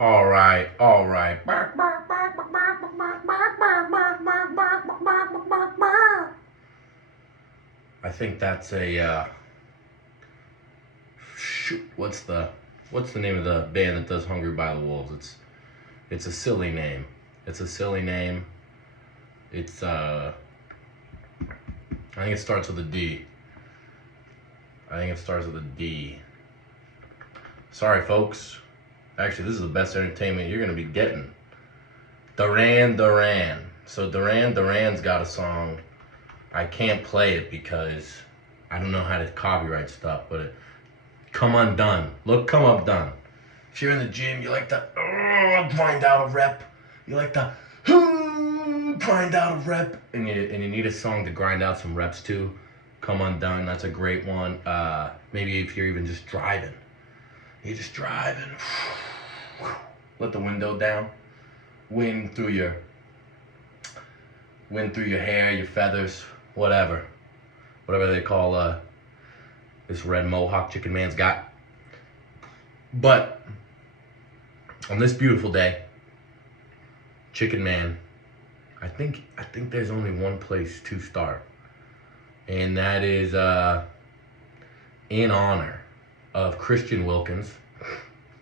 All right, all right. I think that's a shoot. What's the name of the band that does "Hungry by the Wolves"? It's a silly name. It's a silly name. It's I think it starts with a D. I think it starts with a D. Sorry, folks. Actually, this is the best entertainment you're gonna be getting. Duran Duran. So Duran Duran's got a song. I can't play it because I don't know how to copyright stuff, but Come Undone. Look, Come Undone. If you're in the gym, you like to grind out a rep. You like to grind out a rep, and you need a song to grind out some reps to. Come Undone. That's a great one. Maybe if you're even just driving, you're just driving. Let the window down. Wind through your hair, your feathers, whatever they call this red mohawk Chicken Man's got. But on this beautiful day, Chicken Man, I think there's only one place to start, and that is in honor of Christian Wilkins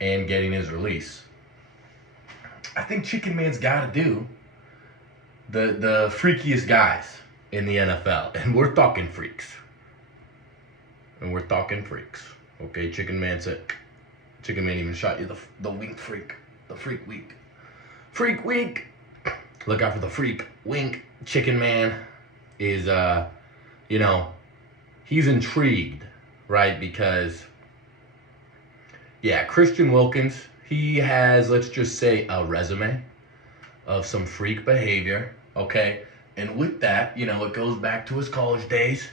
and getting his release. I think Chicken Man's got to do the freakiest guys in the NFL, and we're talking freaks. Okay, Chicken Man said, Chicken Man even shot you the wink freak, the freak week. Freak week. Look out for the freak wink. Chicken Man is, he's intrigued, right? Because, yeah, Christian Wilkins, he has, let's just say, a resume of some freak behavior, okay? And with that, it goes back to his college days.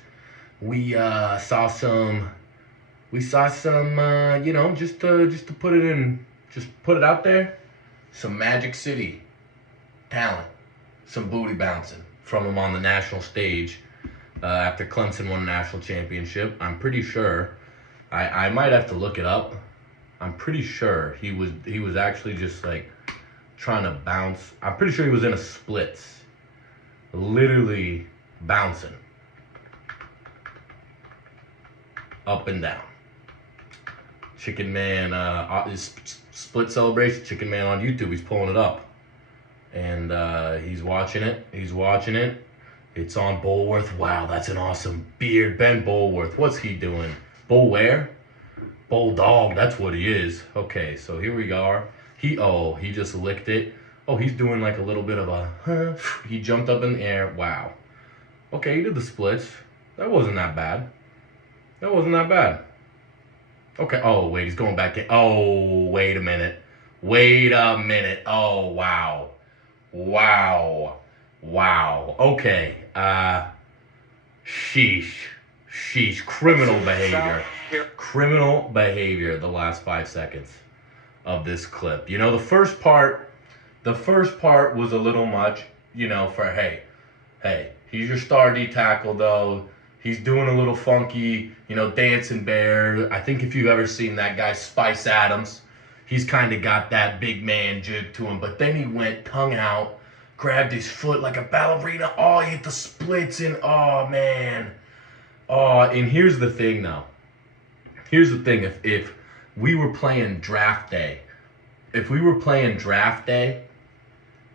We saw some, just to put it out there, some Magic City talent, some booty bouncing from him on the national stage after Clemson won a national championship. I'm pretty sure, I might have to look it up. I'm pretty sure he was actually just like trying to bounce. I'm pretty sure he was in a splits, literally bouncing up and down. Chicken Man, his split celebration, Chicken Man on YouTube, he's pulling it up. And he's watching it. It's on Bulworth. Wow, that's an awesome beard. Ben Bulworth, what's he doing? Bullware? Bulldog, that's what he is. Okay, so here we are. He just licked it. Oh, he's doing like a little bit of a, he jumped up in the air. Wow. Okay, he did the splits. That wasn't that bad. Okay, oh, wait, he's going back in. Oh, wait a minute. Oh, wow. Okay, sheesh. Criminal behavior the last 5 seconds of this clip. The first part was a little much, for, hey, he's your star D tackle, though. He's doing a little funky, dancing bear. I think if you've ever seen that guy, Spice Adams, he's kind of got that big man jig to him. But then he went tongue out, grabbed his foot like a ballerina. Oh, he hit the splits and, oh, man. Oh, and here's the thing, though. If we were playing draft day,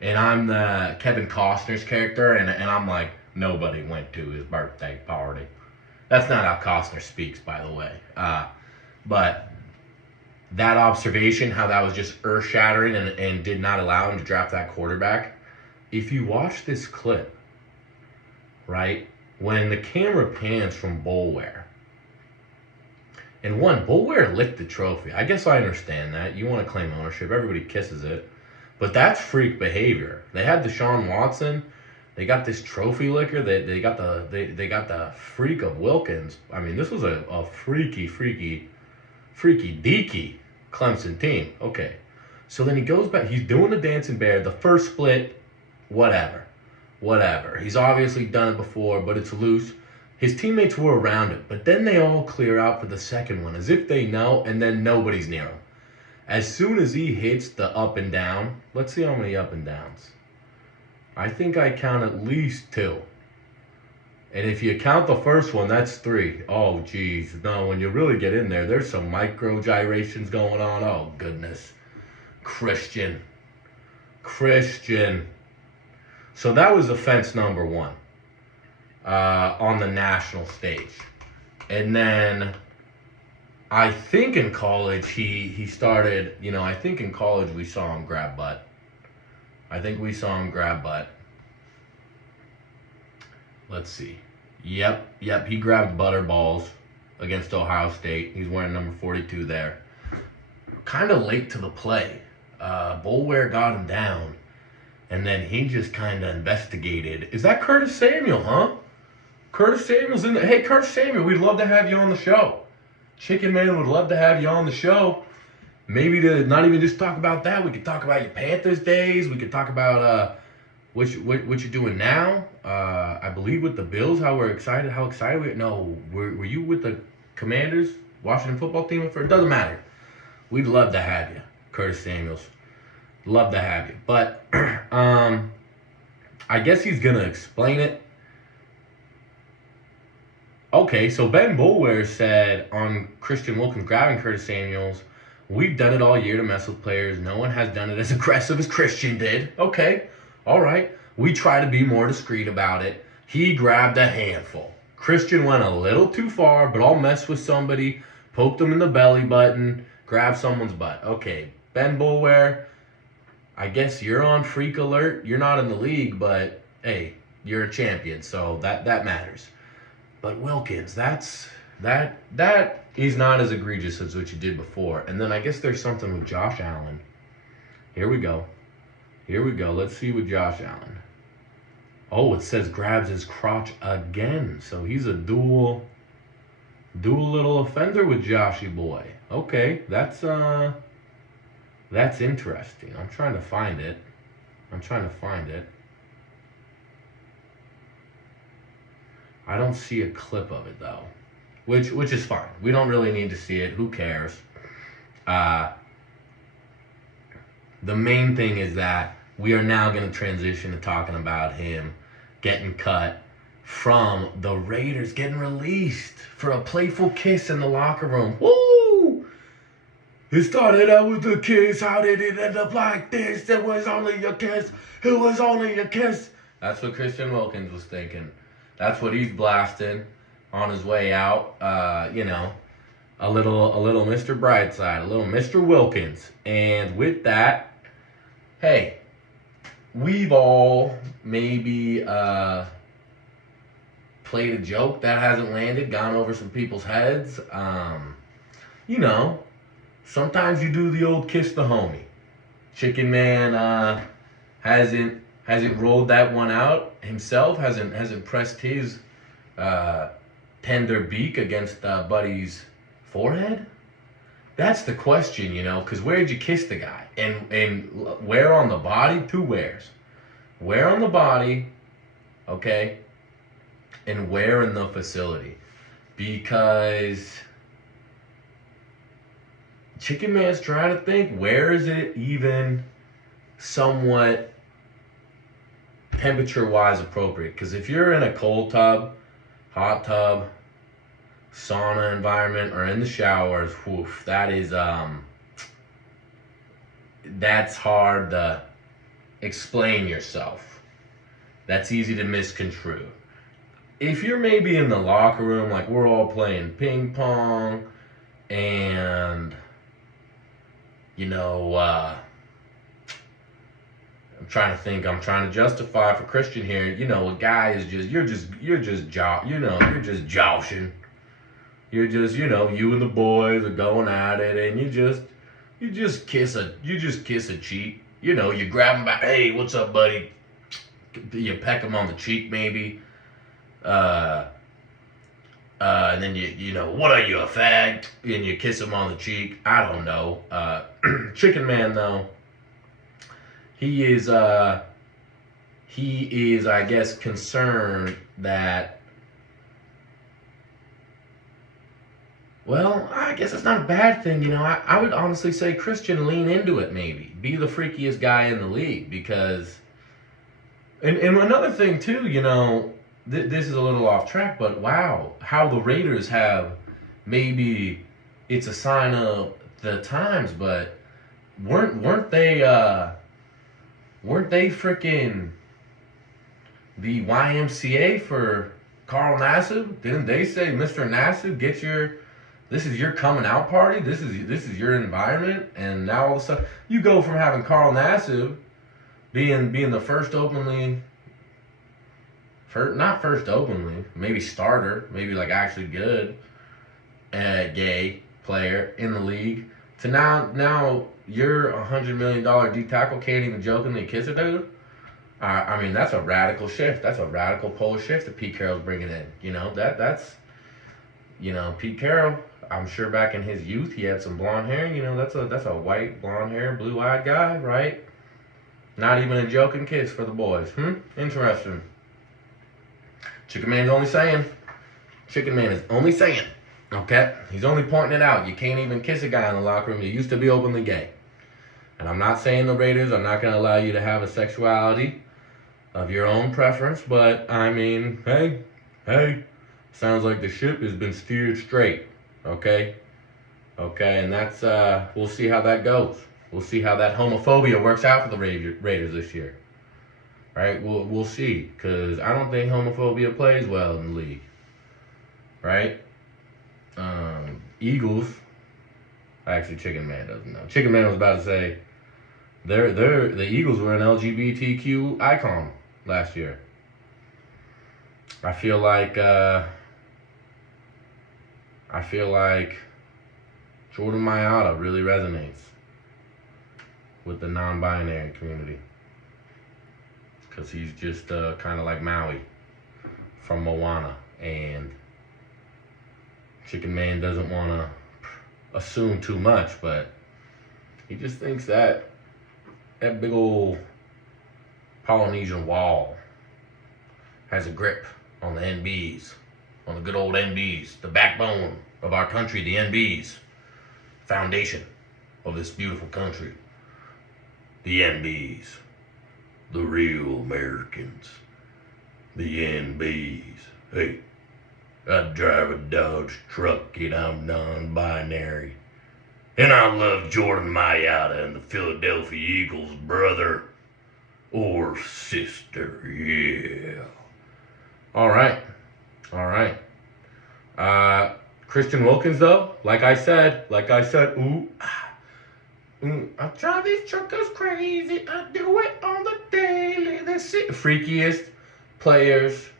and I'm the Kevin Costner's character, and I'm like, nobody went to his birthday party. That's not how Costner speaks, by the way. But that observation, how that was just earth-shattering and did not allow him to draft that quarterback. If you watch this clip, right, when the camera pans from Bullware, and Bullware licked the trophy. I guess I understand that. You want to claim ownership. Everybody kisses it. But that's freak behavior. They had Deshaun Watson. They got this trophy licker. They got the freak of Wilkins. I mean, this was a freaky deaky Clemson team. Okay. So then he goes back. He's doing the dancing bear. The first split, whatever. He's obviously done it before, but it's loose. His teammates were around him, but then they all clear out for the second one as if they know, and then nobody's near him. As soon as he hits the up and down, let's see how many up and downs. I think I count at least 2. And if you count the first one, that's 3. Oh, geez. No, when you really get in there, there's some micro gyrations going on. Oh, goodness. Christian. So that was offense number 1 on the national stage. And then I think in college he started, I think in college we saw him grab butt. Let's see. Yep, he grabbed butterballs against Ohio State. He's wearing number 42 there. Kind of late to the play. Boulware got him down, and then he just kind of investigated. Is that Curtis Samuel, huh? Curtis Samuel's in there. Hey, Curtis Samuel, we'd love to have you on the show. Chicken Man would love to have you on the show. Maybe to not even just talk about that. We could talk about your Panthers days. We could talk about what you're doing now. I believe with the Bills, how excited we are. No, were you with the Commanders, Washington football team? It doesn't matter. We'd love to have you, Curtis Samuels. Love to have you. But I guess he's going to explain it. Okay, so Ben Boulware said on Christian Wilkins grabbing Curtis Samuels, we've done it all year to mess with players. No one has done it as aggressive as Christian did. Okay, all right. We try to be more discreet about it. He grabbed a handful. Christian went a little too far, but I'll mess with somebody, poke them in the belly button, grab someone's butt. Okay, Ben Boulware, I guess you're on freak alert. You're not in the league, but hey, you're a champion, so that matters. But Wilkins, that is not as egregious as what you did before. And then I guess there's something with Josh Allen. Here we go. Let's see with Josh Allen. Oh, it says grabs his crotch again. So he's a dual little offender with Joshy boy. Okay, that's interesting. I'm trying to find it. I don't see a clip of it though, which is fine. We don't really need to see it. Who cares? The main thing is that we are now going to transition to talking about him getting cut from the Raiders, getting released for a playful kiss in the locker room. Woo! It started out with a kiss. How did it end up like this? It was only a kiss. It was only a kiss. That's what Christian Wilkins was thinking. That's what he's blasting on his way out. A little Mr. Brightside, a little Mr. Wilkins. And with that, hey, we've all maybe played a joke that hasn't landed, gone over some people's heads. Sometimes you do the old kiss the homie. Chicken Man hasn't rolled that one out himself, hasn't pressed his tender beak against Buddy's forehead. That's the question, because where'd you kiss the guy? And where on the body? 2 wheres. Where on the body, okay, and where in the facility? Because Chicken Man's trying to think, where is it even somewhat temperature-wise appropriate? Because if you're in a cold tub, hot tub, sauna environment, or in the showers, woof, that is that's hard to explain yourself. That's easy to misconstrue. If you're maybe in the locker room, like we're all playing ping pong, and I'm trying to think. I'm trying to justify for Christian here. A guy is you're just joshing. You're just, you and the boys are going at it, and you just kiss a cheek. You grab him back. Hey, what's up, buddy? You peck him on the cheek, maybe. And then what are you, a fag? And you kiss him on the cheek. I don't know. Chicken Man though. He is, I guess, concerned that Well, I guess it's not a bad thing, you know. I would honestly say Christian lean into it maybe. Be the freakiest guy in the league because and another thing too, you know, this is a little off track, but wow, how the Raiders have maybe it's a sign of the times, but weren't they freaking the YMCA for Carl Nassib? Didn't they say, Mr. Nassib, get your this is your coming out party. This is your environment. And now all of a sudden, you go from having Carl Nassib being the first openly, not first openly, maybe starter, maybe like actually good, gay player in the league, to now you're $100 million D tackle can't even jokingly kiss a dude. I mean, that's a radical shift. That's a radical polar shift that Pete Carroll's bringing in. You know that's Pete Carroll. I'm sure back in his youth he had some blonde hair. You know, that's a white, blonde hair, blue-eyed guy, right? Not even a joking kiss for the boys. Interesting. Chicken Man's only saying. Chicken Man is only saying. Okay? He's only pointing it out. You can't even kiss a guy in the locker room. You used to be openly gay. And I'm not saying the Raiders are not going to allow you to have a sexuality of your own preference, but I mean, hey, sounds like the ship has been steered straight. Okay, and that's we'll see how that goes. We'll see how that homophobia works out for the Raiders this year. Right? We'll see, because I don't think homophobia plays well in the league. Right? Eagles. Actually, Chicken Man doesn't know. Chicken Man was about to say the Eagles were an LGBTQ icon last year. I feel like Jordan Mailata really resonates with the non-binary community because he's just kind of like Maui from Moana, and Chicken Man doesn't want to assume too much, but he just thinks that big old Polynesian wall has a grip on the NBs, on the good old NBs, the backbone of our country, the NBs, foundation of this beautiful country, the NBs, the real Americans, the NBs. Hey, I drive a Dodge truck and I'm non-binary. And I love Jordan Mailata and the Philadelphia Eagles, brother or sister, yeah. All right. Christian Wilkins, though, like I said, I drive these truckers crazy. I do it on the daily. This is freakiest players,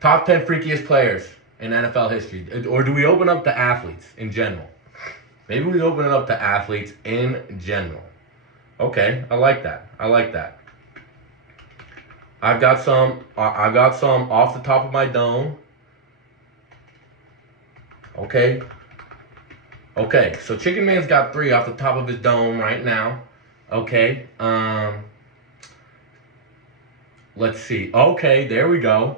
top 10 freakiest players in NFL history. Or do we open up to athletes in general? Maybe we open it up to athletes in general. Okay, I like that. I've got some off the top of my dome. Okay, so Chicken Man's got 3 off the top of his dome right now. Okay, let's see. Okay, there we go.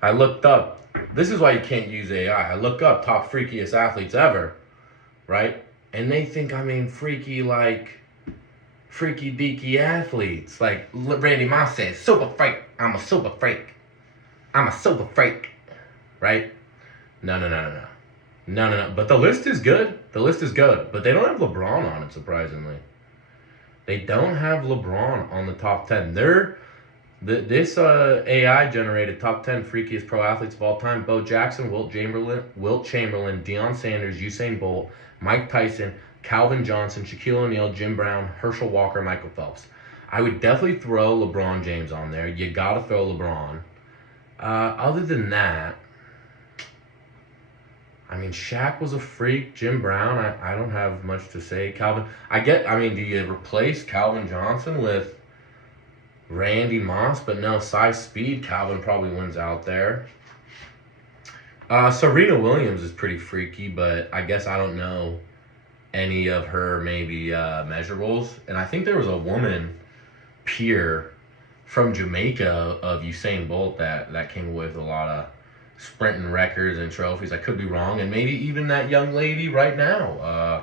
I looked up. This is why you can't use AI. I look up top freakiest athletes ever, right? And they think I mean freaky deaky athletes. Like Randy Moss says, super freak. I'm a super freak. Right? No. But the list is good. But they don't have LeBron on it, surprisingly. They don't have LeBron on the top 10. This AI generated top 10 freakiest pro athletes of all time: Bo Jackson, Wilt Chamberlain, Deion Sanders, Usain Bolt, Mike Tyson, Calvin Johnson, Shaquille O'Neal, Jim Brown, Herschel Walker, Michael Phelps. I would definitely throw LeBron James on there. You gotta throw LeBron. Other than that, I mean, Shaq was a freak. Jim Brown, I don't have much to say. Calvin, do you replace Calvin Johnson with Randy Moss? But no, size, speed, Calvin probably wins out there. Serena Williams is pretty freaky, but I guess I don't know any of her maybe measurables. And I think there was a woman peer from Jamaica of Usain Bolt that came with a lot of sprinting records and trophies. I could be wrong, and maybe even that young lady right now.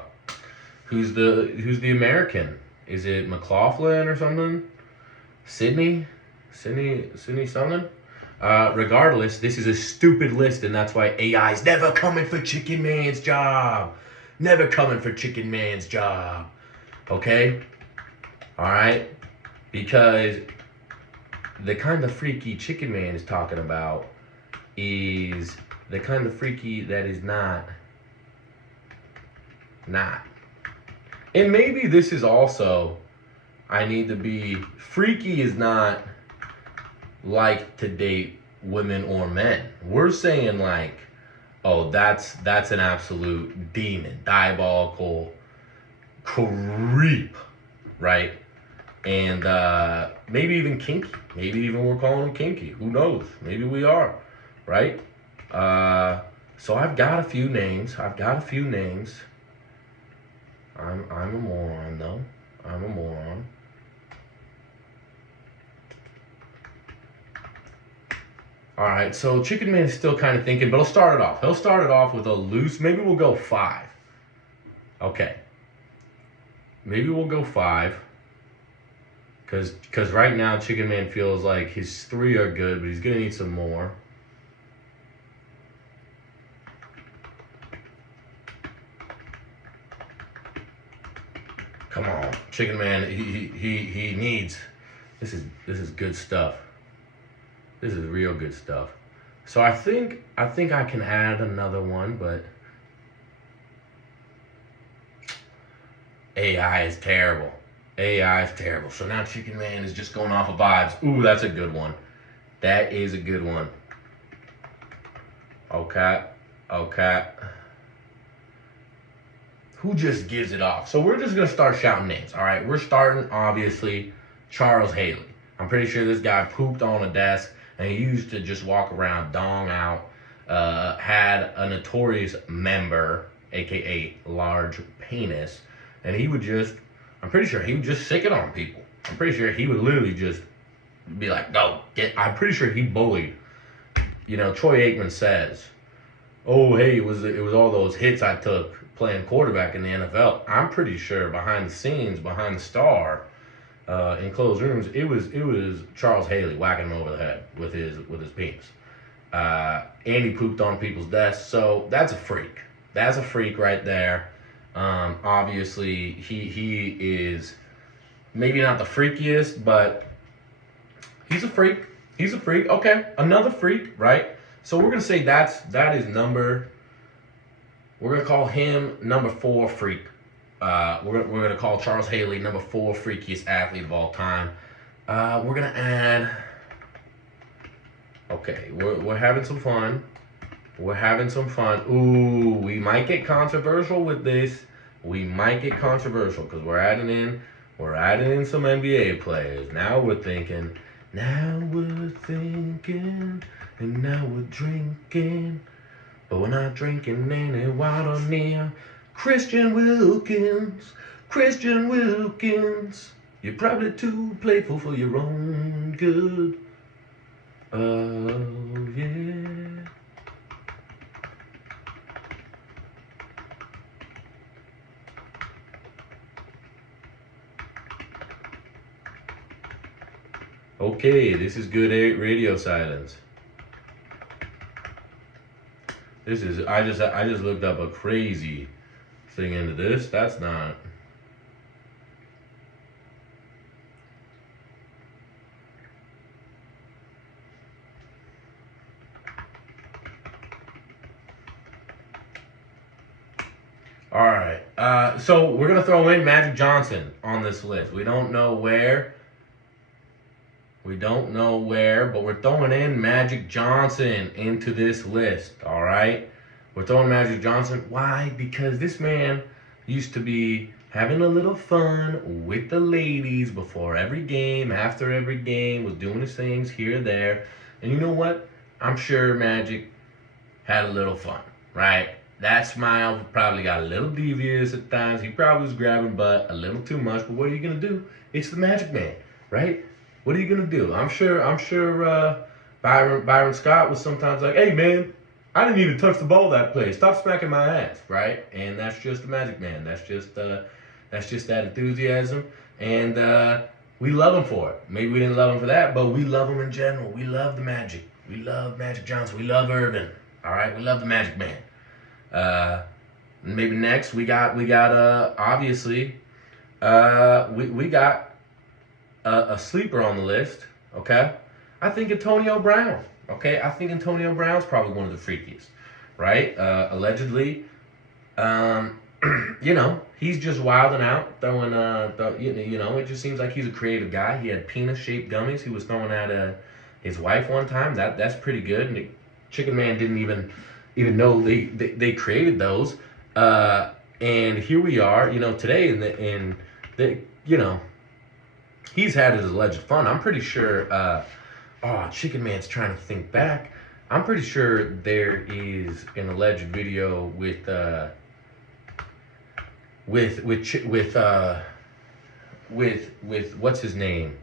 Who's the American? Is it McLaughlin or something? Sydney something. Regardless, this is a stupid list, and that's why AI's never coming for Chicken Man's job. Never coming for Chicken Man's job. Okay? Alright? Because the kind of freaky Chicken Man is talking about is the kind of freaky that is not. And maybe this is also, I need to be, freaky is not like to date women or men. We're saying like, oh, that's an absolute demon, diabolical creep, right? And maybe even kinky. Maybe even we're calling them kinky. Who knows? Maybe we are, right? So I've got a few names. I'm a moron though. I'm a moron. Alright, so Chicken Man is still kind of thinking, but he'll start it off. He'll start it off with a loose, maybe we'll go 5. Okay. Maybe we'll go 5. Because right now Chicken Man feels like his 3 are good, but he's going to need some more. Come on, Chicken Man, he needs, this is good stuff. This is real good stuff. So I think I can add another one, but AI is terrible. So now Chicken Man is just going off of vibes. Ooh, that's a good one. That is a good one. Okay. Who just gives it off? So we're just going to start shouting names, all right? We're starting, obviously, Charles Haley. I'm pretty sure this guy pooped on a desk, and he used to just walk around dong out. Had a notorious member, a.k.a. large penis, and he would just, I'm pretty sure he would just sick it on people. I'm pretty sure he would literally just be like, no, I'm pretty sure he bullied. You know, Troy Aikman says, oh, hey, it was all those hits I took playing quarterback in the NFL. I'm pretty sure behind the scenes, behind the star, in closed rooms, it was Charles Haley whacking him over the head with his penis. And he pooped on people's desks. So that's a freak. That's a freak right there. Obviously, he is maybe not the freakiest, but he's a freak. Okay, another freak, right? So we're gonna say that is number. We're gonna call him number 4 freak. We're gonna call Charles Haley number 4 freakiest athlete of all time. We're gonna add. Okay, we're having some fun. Ooh, we might get controversial with this. Because we're adding in some NBA players. Now we're thinking, and now we're drinking. But we're not drinking any water near Christian Wilkins. You're probably too playful for your own good. Oh, yeah. Okay, this is good radio silence. This is, I just looked up a crazy thing into this. That's not. All right. So we're gonna throw in Magic Johnson on this list. We don't know where, but we're throwing in Magic Johnson into this list. All right. We're throwing Magic Johnson. Why? Because this man used to be having a little fun with the ladies before every game, after every game, was doing his things here and there. And you know what? I'm sure Magic had a little fun, right? That smile probably got a little devious at times. He probably was grabbing butt a little too much, but what are you going to do? It's the Magic Man, right? What are you gonna do? I'm sure Byron Scott was sometimes like, hey man, I didn't even touch the ball that play. Stop smacking my ass, right? And that's just the Magic Man. That's just that enthusiasm, and we love him for it. Maybe we didn't love him for that, but we love him in general. We love the Magic. We love Magic Johnson. We love Irvin. All right, we love the Magic Man. Maybe next we got obviously we got a sleeper on the list. Okay, I think Antonio Brown. Okay, I think Antonio Brown's probably one of the freakiest, right? Allegedly, you know, he's just wilding out, throwing, you know, it just seems like he's a creative guy. He had penis-shaped gummies he was throwing at his wife one time. That's pretty good. And the Chicken Man didn't even know they created those. And here we are, you know, today, in the you know, he's had his alleged fun. I'm pretty sure. Chicken Man's trying to think back. I'm pretty sure there is an alleged video with what's his name,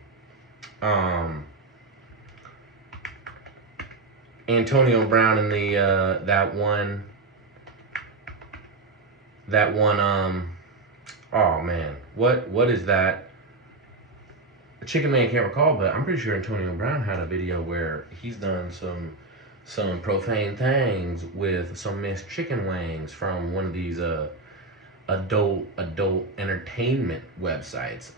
Antonio Brown in the that one oh man, what is that? Chicken Man can't recall, but I'm pretty sure Antonio Brown had a video where he's done some profane things with some Miss Chicken Wings from one of these adult entertainment websites.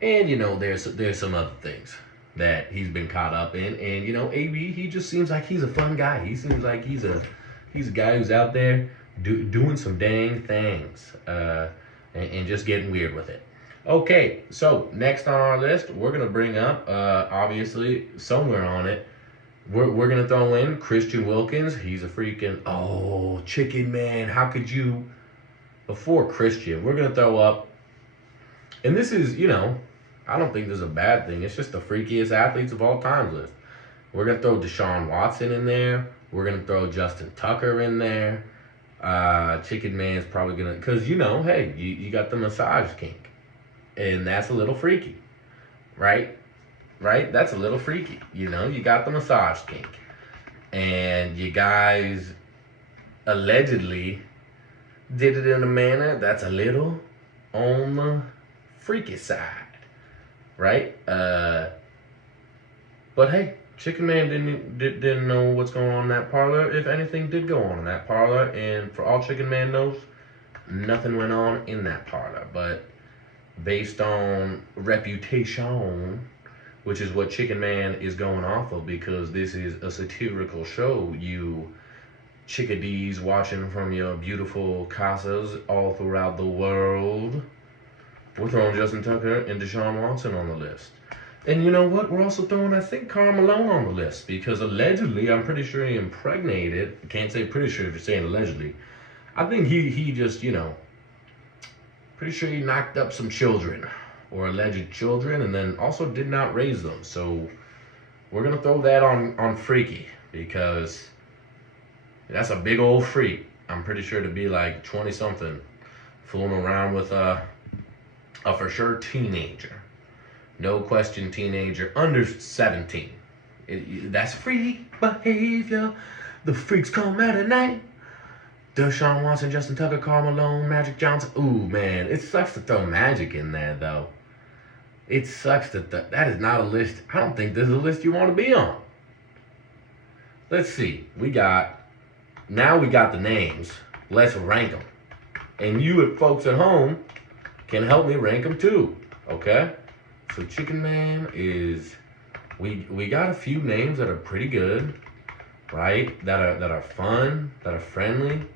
And you know, there's some other things that he's been caught up in, and you know, AB, he just seems like he's a fun guy. He seems like he's a guy who's out there doing some dang things, and just getting weird with it. Okay, so next on our list, we're gonna bring up, obviously somewhere on it, we're gonna throw in Christian Wilkins. He's a freaking Chicken Man. How could you? Before Christian, we're gonna throw up, and this is, you know, I don't think this is a bad thing. It's just the freakiest athletes of all time list. We're gonna throw Deshaun Watson in there. We're gonna throw Justin Tucker in there. Chicken Man's probably gonna, cause you know, hey, you got the massage kink. And that's a little freaky, right? Right? That's a little freaky. You know, you got the massage kink. And you guys allegedly did it in a manner that's a little on the freaky side, right? But hey, Chicken Man didn't know what's going on in that parlor. If anything did go on in that parlor, and for all Chicken Man knows, nothing went on in that parlor. But based on reputation, which is what Chicken Man is going off of, because this is a satirical show, you chickadees watching from your beautiful casas all throughout the world. We're throwing Justin Tucker and Deshaun Watson on the list. And you know what? We're also throwing, I think, Karl Malone on the list, because allegedly, I'm pretty sure he impregnated. I can't say pretty sure if you're saying allegedly. I think he just, you know, pretty sure he knocked up some children, or alleged children, and then also did not raise them. So we're gonna throw that on freaky, because that's a big old freak. I'm pretty sure to be like 20 something, fooling around with a for sure teenager, no question teenager under 17. That's freak behavior. The freaks come out at night. Deshaun Watson, Justin Tucker, Karl Malone, Magic Johnson. Ooh, man, it sucks to throw Magic in there, though. It sucks that is not a list. I don't think this is a list you want to be on. Let's see. Now we got the names. Let's rank them. And you folks at home can help me rank them too, okay? So Chicken Man is, we got a few names that are pretty good, right? That are fun, that are friendly.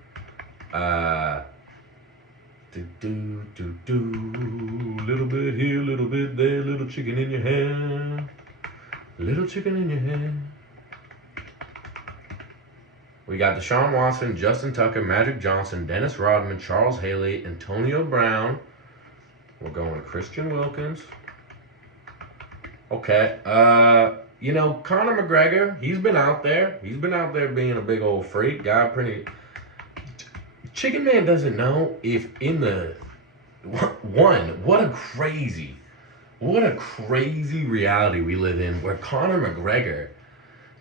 Little bit here, little bit there, little chicken in your hand, little chicken in your hand. We got Deshaun Watson, Justin Tucker, Magic Johnson, Dennis Rodman, Charles Haley, Antonio Brown. We're going Christian Wilkins. Okay, you know, Conor McGregor, he's been out there. He's been out there being a big old freak guy, pretty. Chicken Man doesn't know if in the what a crazy What a crazy reality we live in where Conor McGregor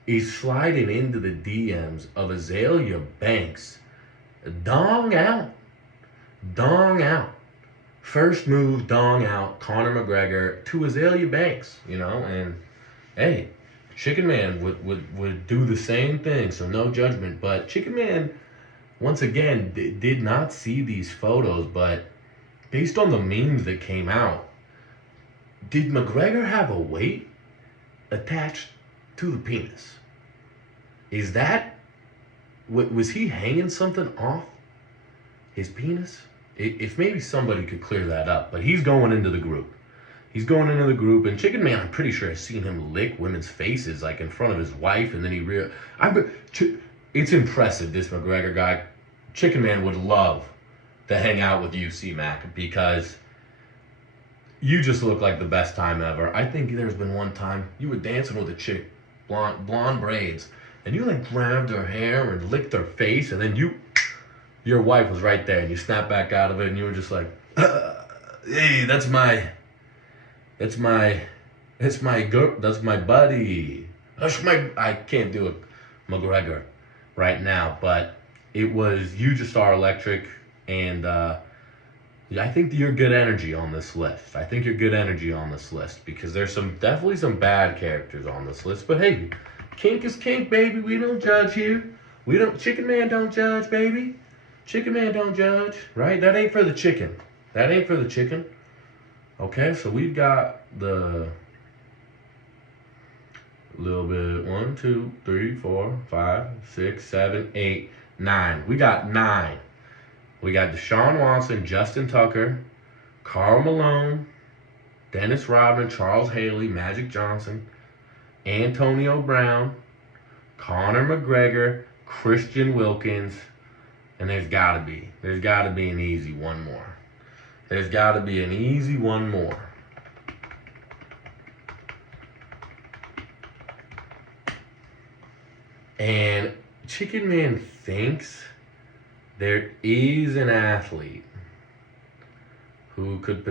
is sliding into the DMs of Azalea Banks. Dong out. Dong out. First move, dong out, Conor McGregor to Azalea Banks, and hey, Chicken Man would do the same thing, so no judgment. But Chicken Man, once again, did not see these photos, but based on the memes that came out, did McGregor have a weight attached to the penis? Is that, was he hanging something off his penis? If maybe somebody could clear that up, but he's going into the group. He's going into the group, and Chicken Man, I'm pretty sure I've seen him lick women's faces, like in front of his wife, and then it's impressive, this McGregor guy. Chicken Man would love to hang out with you, C-Mac, because you just look like the best time ever. I think there's been one time you were dancing with a chick, blonde braids, and you like grabbed her hair and licked her face, and then your wife was right there, and you snapped back out of it, and you were just like, hey, that's my buddy. I can't do it, McGregor, right now, but it was, you just are electric, and I think you're good energy on this list. Because there's definitely some bad characters on this list, but hey, kink is kink, baby. We don't judge here. Chicken Man don't judge, baby. Chicken Man don't judge, right? That ain't for the chicken. Okay, so we've got the little bit 1, 2, 3, 4, 5, 6, 7, 8, 9. We got 9. We got Deshaun Watson, Justin Tucker, Karl Malone, Dennis Rodman, Charles Haley, Magic Johnson, Antonio Brown, Conor McGregor, Christian Wilkins, and there's got to be an easy one more. And Chicken Man thinks there is an athlete who could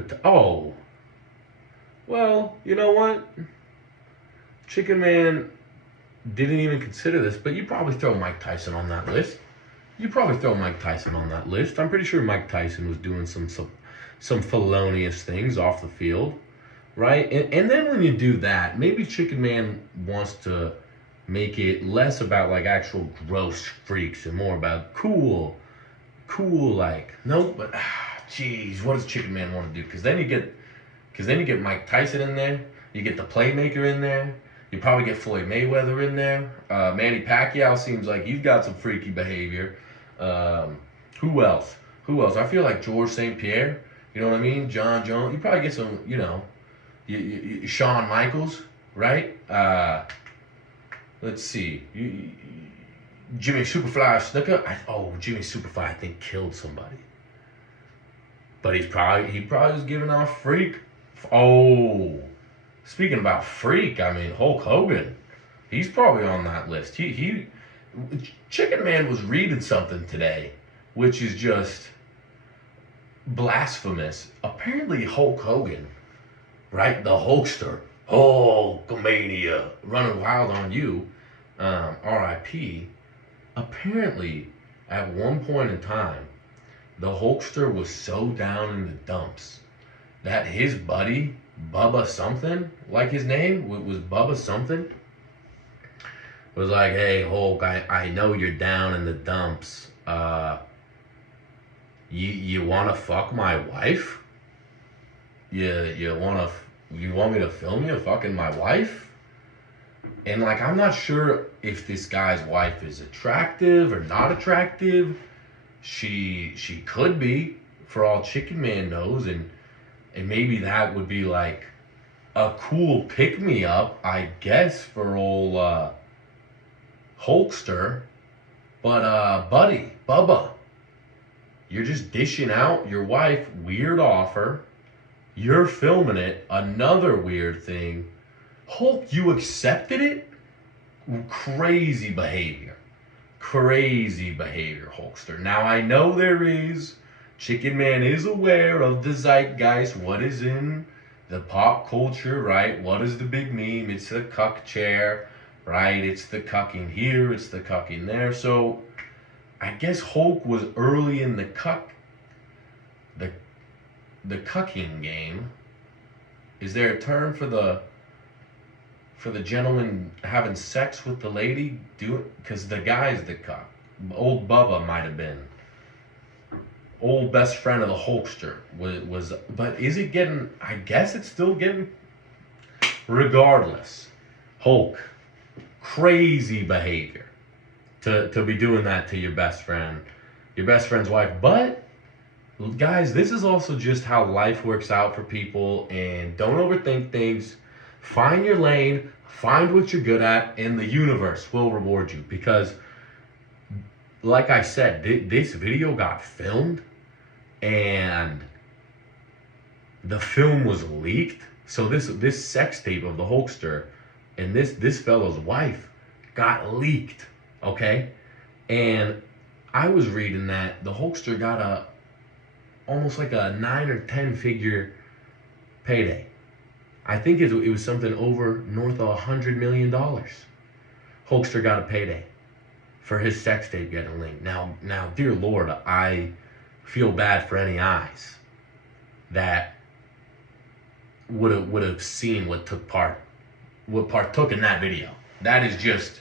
well, you know what? Chicken Man didn't even consider this, but you probably throw Mike Tyson on that list. I'm pretty sure Mike Tyson was doing some felonious things off the field, right? And then when you do that, maybe Chicken Man wants to make it less about like actual gross freaks and more about cool, like, no, but geez, what does Chicken Man want to do? Because then you get Mike Tyson in there, you get the playmaker in there, you probably get Floyd Mayweather in there. Manny Pacquiao seems like he's got some freaky behavior. Who else? I feel like George St. Pierre. You know what I mean? John Jones. You probably get some, Shawn Michaels, right? Let's see. Jimmy Superfly Snuka. Jimmy Superfly, I think, killed somebody. But he probably was giving off freak. Oh, speaking about freak, I mean, Hulk Hogan. He's probably on that list. Chicken Man was reading something today, which is just blasphemous. Apparently Hulk Hogan, right? The Hulkster, Hulkamania, running wild on you, R.I.P. Apparently, at one point in time, the Hulkster was so down in the dumps that his buddy, Bubba something, like his name was Bubba something, was like, hey, Hulk, I know you're down in the dumps. You want to fuck my wife? You want me to film you fucking my wife? And like, I'm not sure if this guy's wife is attractive or not attractive. She could be, for all Chicken Man knows, and maybe that would be like a cool pick-me-up, I guess, for old Hulkster. But buddy, Bubba, you're just dishing out your wife, weird offer. You're filming it, another weird thing. Hulk, you accepted it? Crazy behavior, Hulkster. Now I know Chicken Man is aware of the zeitgeist, what is in the pop culture, right? What is the big meme? It's the cuck chair, right? It's the cucking here, it's the cucking there. So I guess Hulk was early in the the the cucking game. Is there a term for the gentleman having sex with the lady? Because the guy's the cuck. Old Bubba might have been. Old best friend of the Hulkster was, but is it getting? I guess it's still getting. Regardless, Hulk, crazy behavior to be doing that to your best friend's wife. But guys, this is also just how life works out for people, and don't overthink things. Find your lane, find what you're good at, and the universe will reward you. Because, like I said, this video got filmed, and the film was leaked. So this sex tape of the Hulkster and this fellow's wife got leaked, okay? And I was reading that the Hulkster got almost like a 9 or 10 figure payday. I think it was something over north of $100 million. Hulkster got a payday for his sex tape getting leaked. Now, dear Lord, I feel bad for any eyes that would have seen what partook in that video. That is just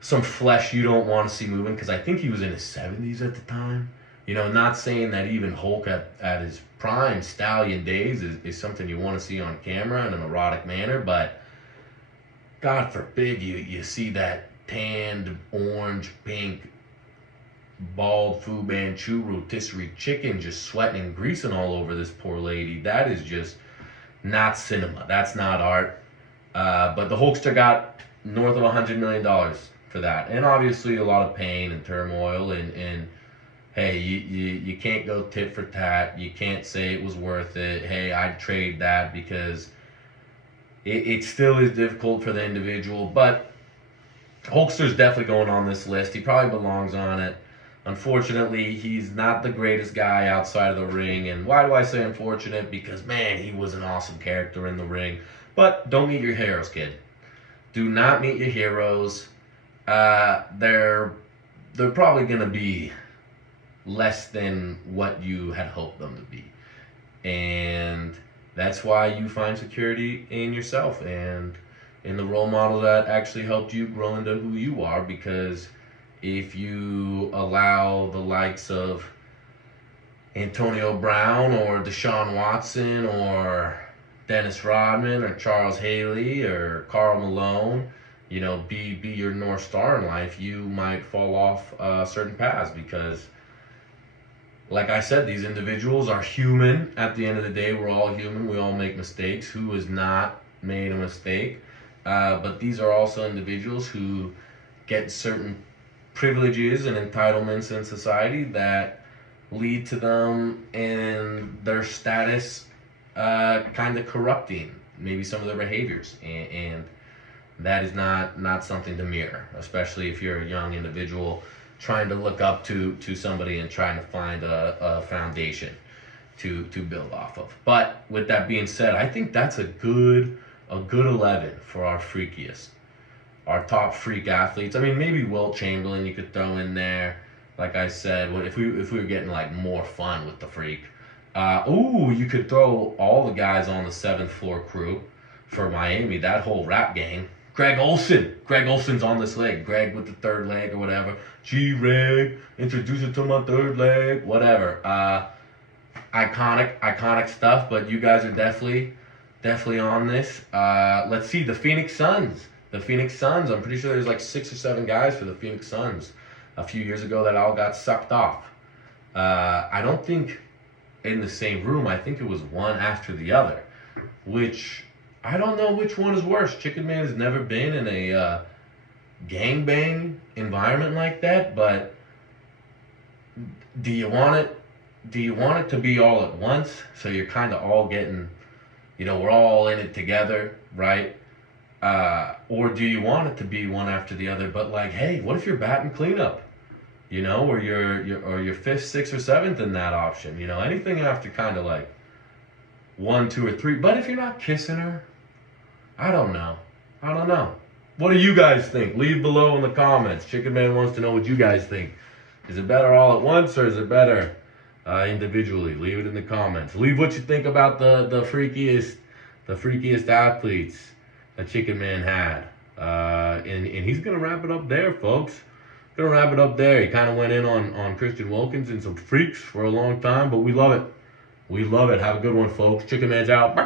some flesh you don't want to see moving, because I think he was in his 70s at the time. You know, not saying that even Hulk at his prime stallion days is something you want to see on camera in an erotic manner, but God forbid you see that tanned, orange, pink, bald Fu Manchu rotisserie chicken just sweating and greasing all over this poor lady. That is just not cinema. That's not art. But the Hulkster got north of $100 million for that. And obviously a lot of pain and turmoil, and hey, you can't go tit for tat. You can't say it was worth it. Hey, I'd trade that, because it still is difficult for the individual. But Hulkster's definitely going on this list. He probably belongs on it. Unfortunately, he's not the greatest guy outside of the ring. And why do I say unfortunate? Because, man, he was an awesome character in the ring. But don't meet your heroes, kid. Do not meet your heroes. They're probably going to be less than what you had hoped them to be. And that's why you find security in yourself and in the role model that actually helped you grow into who you are. Because if you allow the likes of Antonio Brown or Deshaun Watson or Dennis Rodman or Charles Haley or Karl Malone, you know, be your North Star in life, you might fall off certain paths. Because, like I said, these individuals are human. At the end of the day, we're all human. We all make mistakes. Who has not made a mistake? But these are also individuals who get certain privileges and entitlements in society that lead to them and their status kind of corrupting maybe some of their behaviors, and that is not something to mirror, especially if you're a young individual trying to look up to somebody and trying to find a foundation to build off of. But with that being said, I think that's a good 11 for our freakiest. Our top freak athletes. I mean, maybe Wilt Chamberlain you could throw in there. Like I said, if we were getting like more fun with the freak. You could throw all the guys on the 7th floor crew for Miami. That whole rap gang. Greg Olson. Greg Olson's on this leg. Greg with the third leg or whatever. G-Reg, introduce it to my third leg. Whatever. Iconic stuff. But you guys are definitely on this. Let's see, the Phoenix Suns. The Phoenix Suns, I'm pretty sure there's like 6 or 7 guys for the Phoenix Suns a few years ago that all got sucked off. I don't think in the same room. I think it was one after the other, which I don't know which one is worse. Chicken Man has never been in a gangbang environment like that, but do you want it? Do you want it to be all at once? So you're kind of all getting, we're all in it together, right? Or do you want it to be one after the other, but like, hey, what if you're batting cleanup? Or you're 5th, 6th, or 7th in that option. Anything after kind of like 1, 2, or 3. But if you're not kissing her, I don't know. What do you guys think? Leave below in the comments. Chicken Man wants to know what you guys think. Is it better all at once, or is it better individually? Leave it in the comments. Leave what you think about the freakiest athletes that Chicken Man had. And he's gonna wrap it up there, folks. Gonna wrap it up there. He kind of went in on Christian Wilkins and some freaks for a long time, but we love it. We love it. Have a good one, folks. Chicken Man's out.